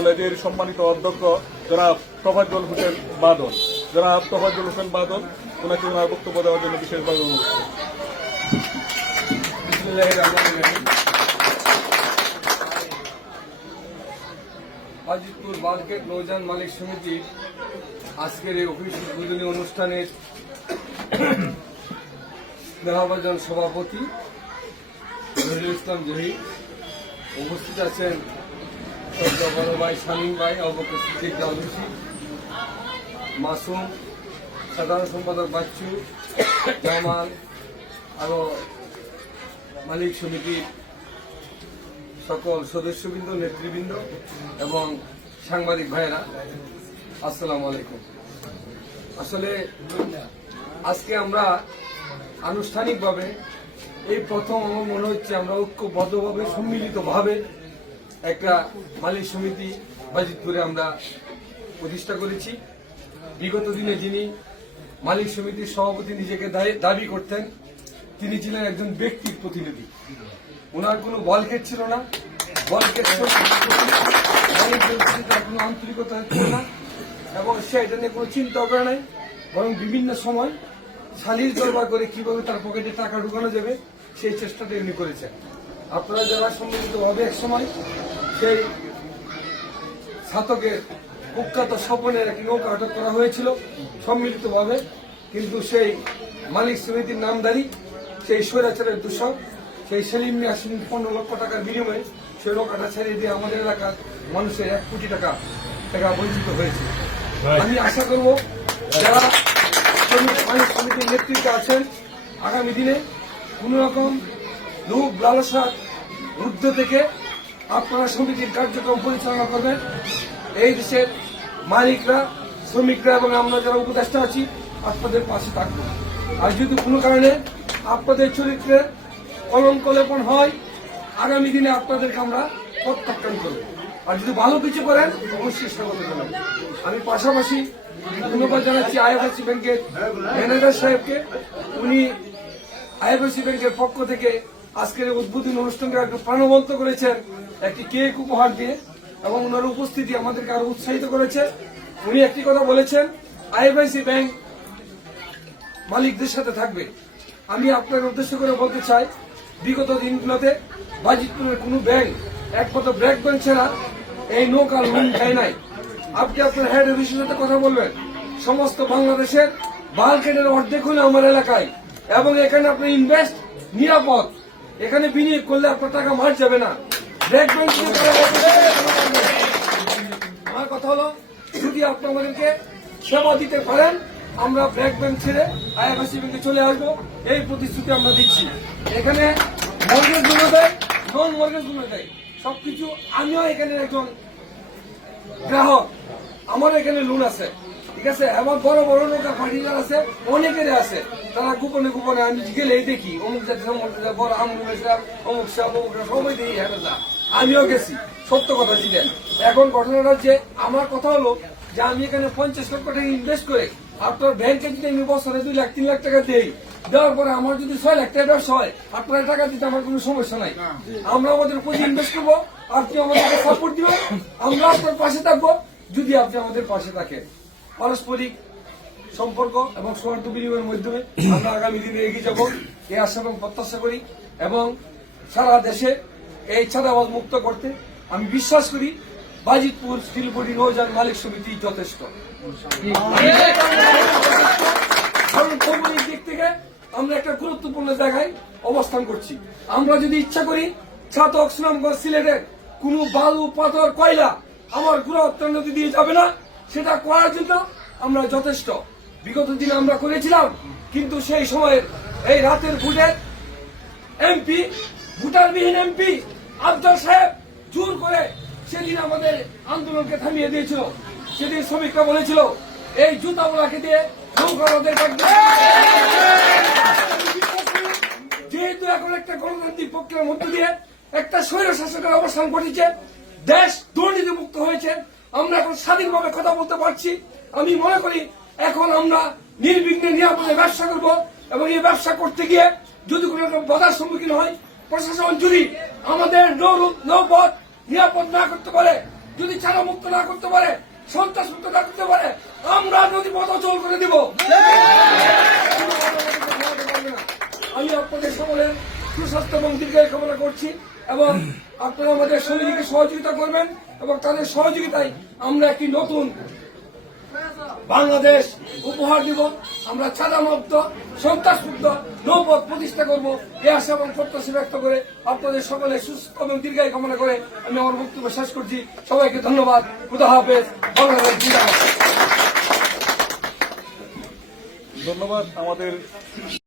কলেজের সম্মানিত অধ্যক্ষ যারা তোফাজ্জল হোসেন বাদল। যারা তোফাজ্জল হোসেন বাদল, ওনাকে ওনার বক্তব্য দেওয়ার জন্য বিশেষভাবে অনুরোধ নৌজান মালিক সমিতির আজকের এই অফিস উদ্বোধনী অনুষ্ঠানের সভাপতি নজরুল ইসলাম উপস্থিত আছেন সদ্য বড় ভাই, শামীম ভাই অবকর সিদ্দিক মাসুম, সাধারণ সম্পাদক বাচ্চু, জামাল আরও মালিক সমিতির সকল সদস্যবৃন্দ, নেতৃবৃন্দ এবং সাংবাদিক ভাইয়েরা, আসসালামু আলাইকুম। আসলে আজকে আমরা আনুষ্ঠানিকভাবে এই প্রথম আমার মনে হচ্ছে আমরা ঐক্যবদ্ধভাবে, সম্মিলিতভাবে একটা মালিক সমিতি বাজিতপুরে আমরা প্রতিষ্ঠা করেছি। বিগত দিনে যিনি মালিক সমিতির সভাপতি নিজেকে দাবি করতেন, তিনি ছিলেন একজন ব্যক্তির প্রতিনিধি। ওনার কোনো বলকেট ছিল না। মালিকদের প্রতি তার কোনো আন্তরিকতা ছিল না এবং সে এটা নিয়ে কোনো চিন্তা করে নাই। বরং বিভিন্ন সময় সালিশ দরবার করে কীভাবে তার পকেটে টাকা ঢুকানো যাবে, সেই চেষ্টাটা উনি করেছেন। আপনারা যারা সম্মিলিতভাবে এক সময় সেই ছাতকের কুখ্যাত স্বপনের একটি নৌকা আটক করা হয়েছিল সম্মিলিতভাবে কিন্তু সেই মালিক সমিতির নামদারি সেই স্বৈরাচারের দূষক সেই সেলিম মিয়াসিন পনেরো লক্ষ টাকার বিনিময়ে সেই নৌকাটা ছেড়ে দিয়ে আমাদের এলাকার মানুষের এক কোটি টাকা টাকা বঞ্চিত হয়েছে। আমি আশা করব যারা শ্রমিক মালিক সমিতির নেতৃত্বে আছেন আগামী দিনে কোনো রকম লোভ লালসার ঊর্ধ্ব থেকে আপনারা সমিতির কার্যক্রম পরিচালনা করবেন। এই দেশের মালিকরা, শ্রমিকরা এবং আমরা যারা উপদেষ্টা আছি, আপনাদের পাশে থাকব। আর যদি কোনো কারণে আপনাদের চরিত্রে কলঙ্ক লেপন হয়, আগামী দিনে আপনাদেরকে আমরা প্রত্যাখ্যান করব। আর যদি ভালো কিছু করেন, অবশ্যই স্বাগত জানাব। আমি পাশাপাশি ধন্যবাদ জানাচ্ছি আইএফআইসি ব্যাংকের ম্যানেজার সাহেবকে। উনি আইএফআইসি ব্যাংকের পক্ষ থেকে আজকের উদ্বোধনী অনুষ্ঠানকে একটু প্রাণবন্ত করেছেন একটি কেক উপহার দিয়ে এবং ওনার উপস্থিতি আমাদেরকে আরও উৎসাহিত করেছে। উনি একটি কথা বলেছেন, আইএফআইসি ব্যাংক মালিকদের সাথে থাকবে। আমি আপনার উদ্দেশ্য করে বলতে চাই, বিগত দিনগুলোতে বাজিতপুরের কোনো ব্যাংক একমাত্র ব্র্যাক ব্যাংক ছাড়া এই নৌকা লোন দেয় নাই। আপনি আপনার হেড অফিসের সাথে কথা বলবেন। সমস্ত বাংলাদেশের বালকেটের অর্ধেক হলো আমার এলাকায়, এবং এখানে আপনি ইনভেস্ট নিরাপদ। এখানে বিনিয়োগ করলে আপনার টাকা মার যাবে না? আমার কথা হলো, যদি আপনি আমাদেরকে সেবা দিতে পারেন, আমরা ব্র্যাক ব্যাংক ছেড়ে আইএফআইসি ব্যাংকে চলে আসব। এই প্রতিশ্রুতি আমরা দিচ্ছি। এখানে মর্গেজগুলো দেয় নন মর্গেজগুলো দেয়। সবকিছু আমিও এখানে একজন গ্রাহক। আমার এখানে লোন আছে। ঠিক আছে? আমার বড় বড় নৌকা ফার্টিলার আছে অনেকের আছে। তারা গোপনে গোপনে আমি গেলেই দেখি অমুক জাতি অমুক বড় আমুক অমুক সাহেব অমুক সবাই দেখি হ্যাঁ আমিও গেছি সত্য কথা ছিলেন। এখন ঘটনাটা হচ্ছে আমার কথা হলো যে আমি এখানে পঞ্চাশ লক্ষ টাকা ইনভেস্ট করে আপনার ব্যাংকে যদি আমি বছরে দুই লাখ তিন লাখ টাকা দেই দেওয়ার পরে আমার যদি ছয় লাখ টাকা ব্যবসা হয় আপনার টাকা দিতে আমার কোনো সমস্যা নাই। আমরা আমাদের পুঁজি ইনভেস্ট করব আপনি আমাদেরকে সাপোর্ট দিবেন আমরা আপনার পাশে থাকব যদি আপনি আমাদের পাশে থাকেন। পারস্পরিক সম্পর্ক এবং সৌহার্দ্য বিনিময়ের মাধ্যমে আমরা আগামী দিনে এগিয়ে যাব। এই আশা এবং প্রত্যাশা করি এবং সারা দেশে এই ছাদাবাদ মুক্ত করতে আমি বিশ্বাস করি বাজিতপুর স্টিলবডি নৌযান মালিক সমিতি যথেষ্ট। দিক থেকে আমরা একটা গুরুত্বপূর্ণ জায়গায় অবস্থান করছি। আমরা যদি ইচ্ছা করি ছাতক, সুনামগঞ্জ, সিলেটের কোন বালু, পাথর, কয়লা আমার গুরুত্ব নদী দিয়ে যাবে না, সেটা করার জন্য আমরা যথেষ্ট। বিগত দিনে আমরা করেছিলাম, কিন্তু সেই সময়ের এই রাতের ভোটের এমপি, ভোটারবিহীন এমপি আফজাল সাহেব জোর করে সেদিন আমাদের আন্দোলনকে থামিয়ে দিয়েছিল। সেদিন শ্রমিকরা বলেছিল, এই জুতাগুলাকে দিয়ে যেহেতু এখন একটা গণতান্ত্রিক প্রক্রিয়ার মধ্য দিয়ে একটা স্বৈর শাসকের অবস্থান ঘটেছে, দেশ দুর্নীতি মুক্ত হয়েছে, আমরা এখন স্বাধীনভাবে কথা বলতে পারছি। আমি মনে করি এখন আমরা নির্বিঘ্নে নিরাপদে ব্যবসা করব এবং এই ব্যবসা করতে গিয়ে যদি কোনো রকম বাধার সম্মুখীন হয়, প্রশাসন যদি আমাদের নৌপথ নিরাপদ না করতে পারে, যদি মুক্ত না করতে পারে সন্ত্রাস মুক্ত না করতে পারে, আমরা নদী পথ অচল করে দিব। আমি আপনাদের সকলের সুস্বাস্থ্য দীর্ঘায়ু কামনা করছি এবং আপনারা আমাদের শরীরকে সহযোগিতা করবেন এবং তাদের সহযোগিতায় আমরা একটি নতুন বাংলাদেশ উপহার দিব। আমরা ছাদামুক্ত সন্ত্রাস মুক্ত নৌপথ প্রতিষ্ঠা করব। এ আশা এবং প্রত্যাশা ব্যক্ত করে আপনাদের সকলে সুস্থ এবং দীর্ঘায় কামনা করে আমি আমার বক্তব্য শেষ করছি। সবাইকে ধন্যবাদ। খুদা হাফেজ। বাংলাদেশ ধন্যবাদ আমাদের